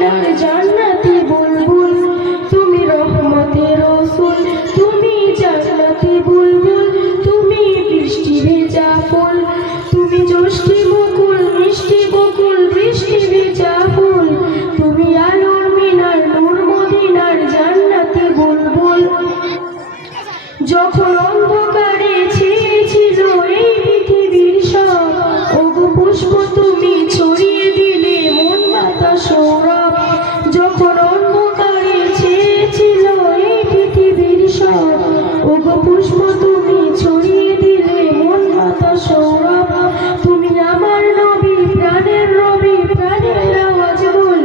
মদিনার জান্নাতি বুলবুল, তুমি রহমতের রসুল, তুমি জান্নাতি বুলবুল, তুমি বৃষ্টি ভেজা ফুল, তুমি জ্যোষ্ঠী মুকুল, মিষ্টি বকুল, বৃষ্টি ভেজা ফুল, তুমি আলোর মিনার, নূর মদিনার জান্নাতি বুলবুল। যখন অন্ধকারে ছেয়েছিল এই পৃথিবীর সব, ওগো পুষ্প তুমি ছড়িয়ে দিলে মন বাতাস সৌরভ। যখন অন্ধকারে ছেয়েছিল এই পৃথিবীর সব, ওগো পুষ্প তুমি ছড়িয়ে দিলে মন বাতাস সৌরভ। তুমি আমার নবী, প্রাণের নবী, প্রাণের আওয়াজ বল,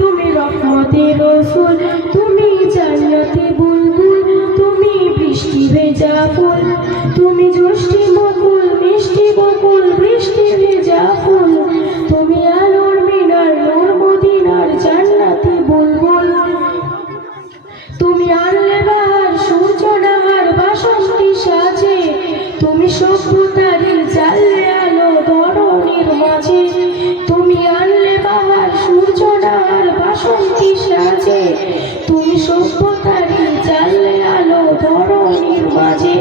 তুমি রহমতের রসুল, তুমি জান্নাতি বুলবুল, তুমি বৃষ্টি ভেজা ফুল, তুমি জ্যোষ্ঠী মুকুল, মিষ্টি বকুল, বৃষ্টি ভেজা ফুল, তুমি আলোর মিনার, নূর মদিনার জান্নাতি বুলবুল। তুমি আনলে বাহার, সূর্য নাহার, বাসন্তী সাজে, তুমি সভ্যতারই জ্বাললে আলো ধরণীর মাঝে। তুমি আনলে বাহার, সূর্য নাহার, বাসন্তী সাজে, তুমি সভ্যতারই জ্বাললে আলো ধরণীর মাঝে।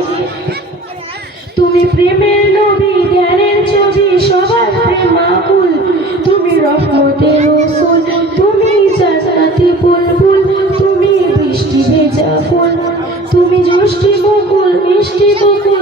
তুমি প্রেমের নবী, ধ্যানের ছবি, সবার প্রেমাকুল, তুমি রহমতের রসুল, তুমি জান্নাতি বুলবুল, তুমি বৃষ্টি ভেজা ফুল, তুমি জ্যোষ্ঠী মুকুল, মিষ্টি বকুল,